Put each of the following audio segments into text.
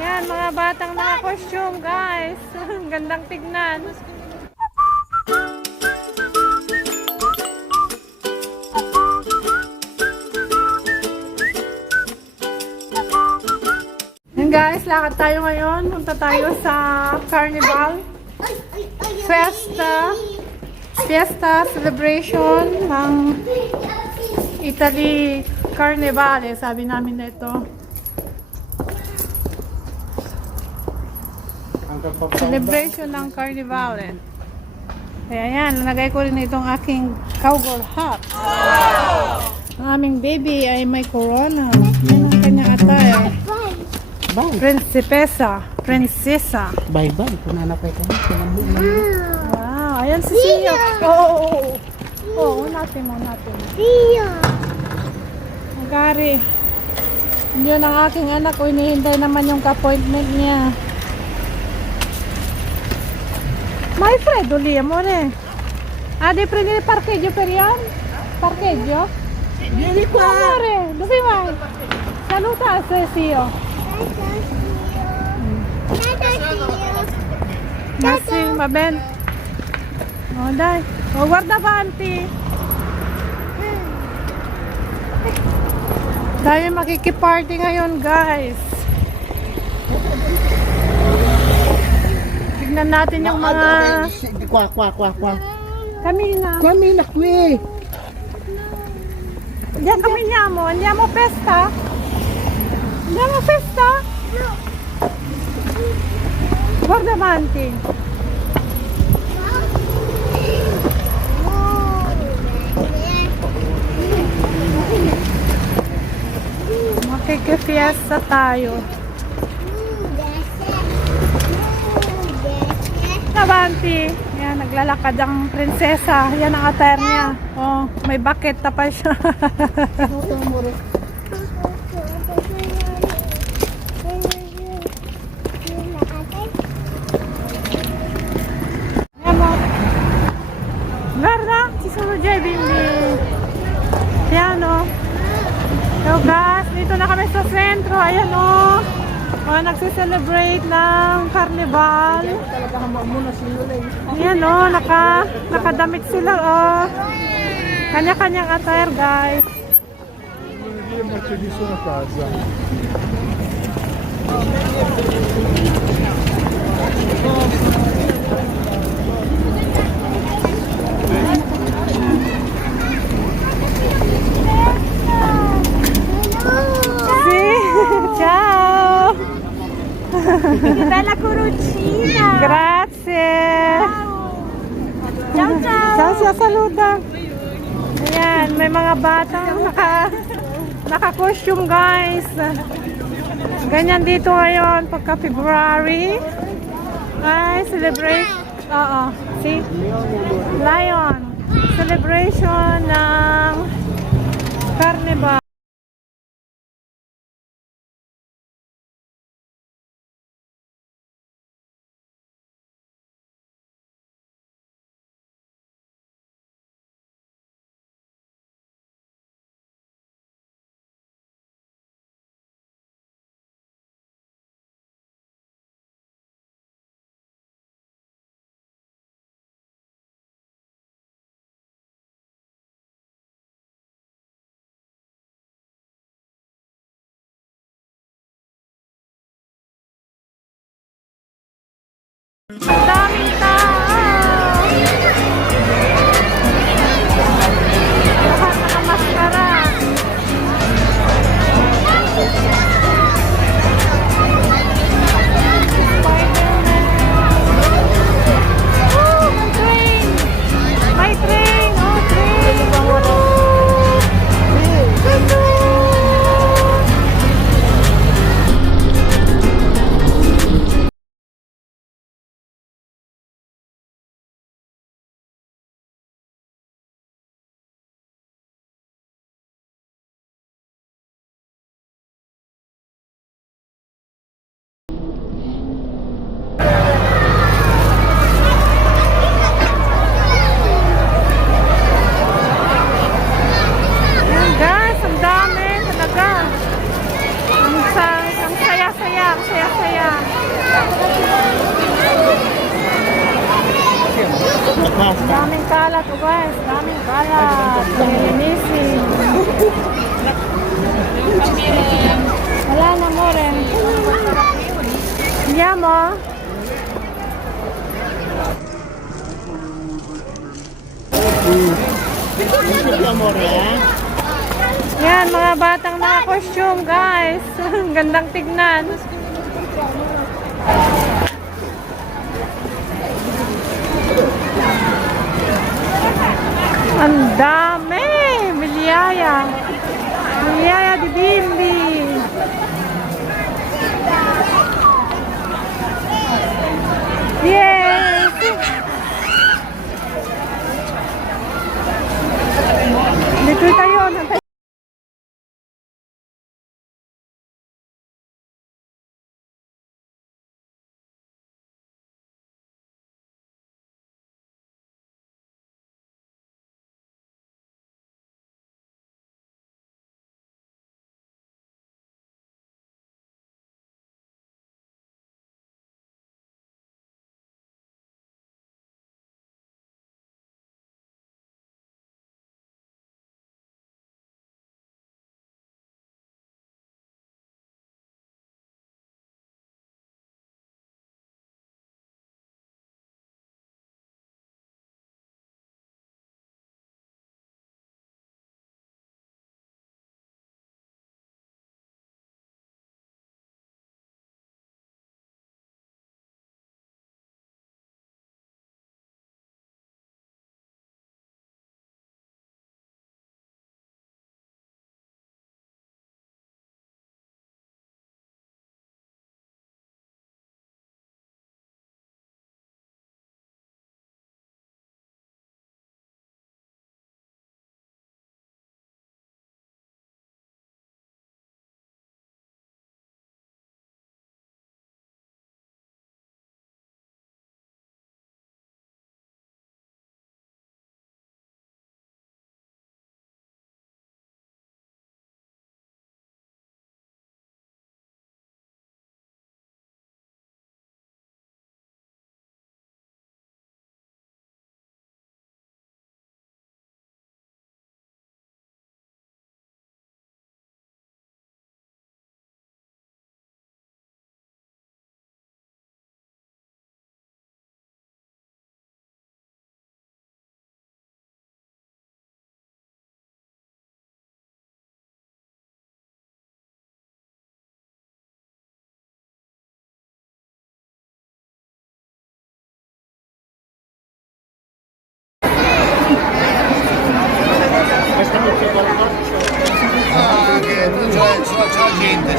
Yan, mga batang naka-costume, guys. Ang gandang tignan. Yan guys, lakad tayo ngayon. Punta tayo sa Carnival. Fiesta celebration ng Italy Carnevale. Sabi namin na ito. Celebration ng Carnivale. Kaya yan, nalagay ko rin itong aking cowgirl hat. Ang aming baby ay may corona. Yan ang kanyang attire. Prinsesa. Bye-bye. Punanapay ka. Wow, ayan si Sio. Oo, natin mo. Magari. Yun ang aking anak ko. Inihintay naman yung appointment niya. Mai freddo lì, amore? Ah, devi prendere il parcheggio per Ian? Parcheggio? Vieni qua. Amore, dove vai? Saluta se Sio. Merci, va bene. Oh, dai. Oh, guarda avanti. Tayo makikiparty ngayon, guys. Tignan natin yung mga... Qua. Camina qui. Andiamo festa? Andiamo festa? No. Guarda avanti. Makiki-fiesta tayo. Avanti. Yan, naglalakad ang prinsesa. Yan ang attire niya. Oh, may bucket na pa siya. Yan mo. Guarda, ci sono già i bimbi. Yan o. So guys, dito na kami sa sentro. Ayan o. Nagse-celebrate ng carnival. Ayan o, nakadamit sila o. Kanya-kanyang attire, guys. Ciao! Che bella corocina! Grazie! Ciao ciao! Ciao, siya saluta! Ayan, may mga batang naka-costume, guys. Ganyan dito ngayon pagka February. Ay, celebrate. Oo, see? Lion. Celebration ng Carnival. Ang daming kalat to guys. Daming kalat. Nilinisin. Wala na mo rin. Andiamo. Yan, mga batang naka-costume guys. Gandang tignan. Ang dami! Milyaya! Milyaya di Bimbi! Yes! Dito tayo. C'è gente.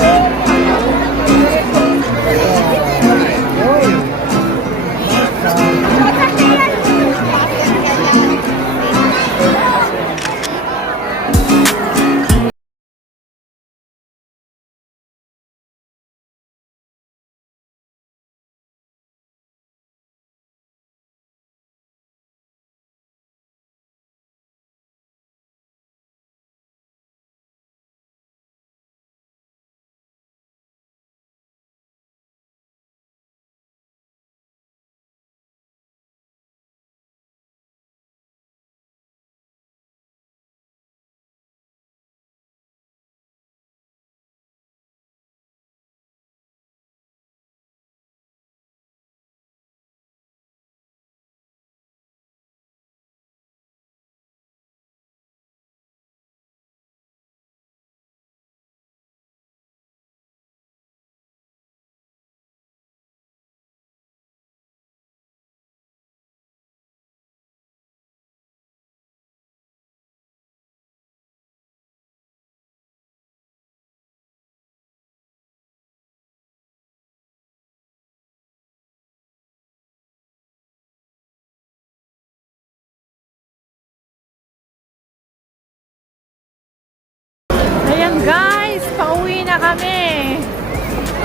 Ayan guys, pauwi na kami.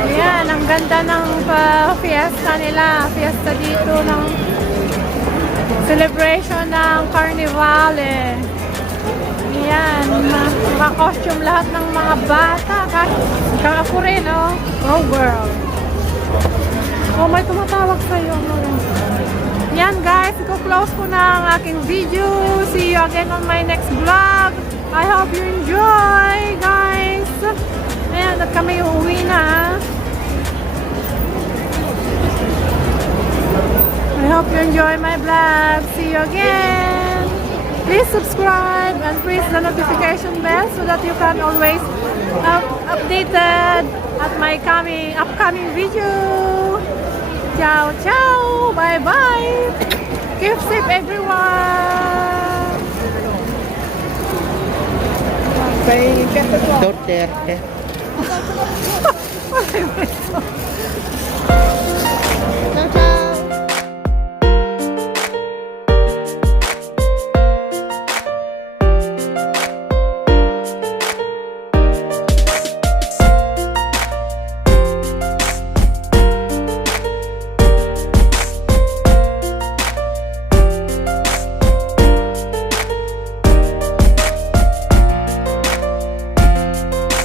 Ayan, ang ganda ng fiesta nila. Fiesta dito ng celebration ng Carnival eh. Ayan, mga-costume lahat ng mga bata. Ako rin, oh. Oh girl. Oh, may tumatawag sa'yo. Yan guys, i-close ko na ang aking video. See you again on my next vlog. I hope you enjoy guys. Ayan, at kami uuwi na. I hope you enjoy my vlog. See you again. Please subscribe and press the notification bell so that you can always updated at my upcoming video. Ciao, ciao. Bye bye. Keep safe everyone. Duterte. Ciao, ciao.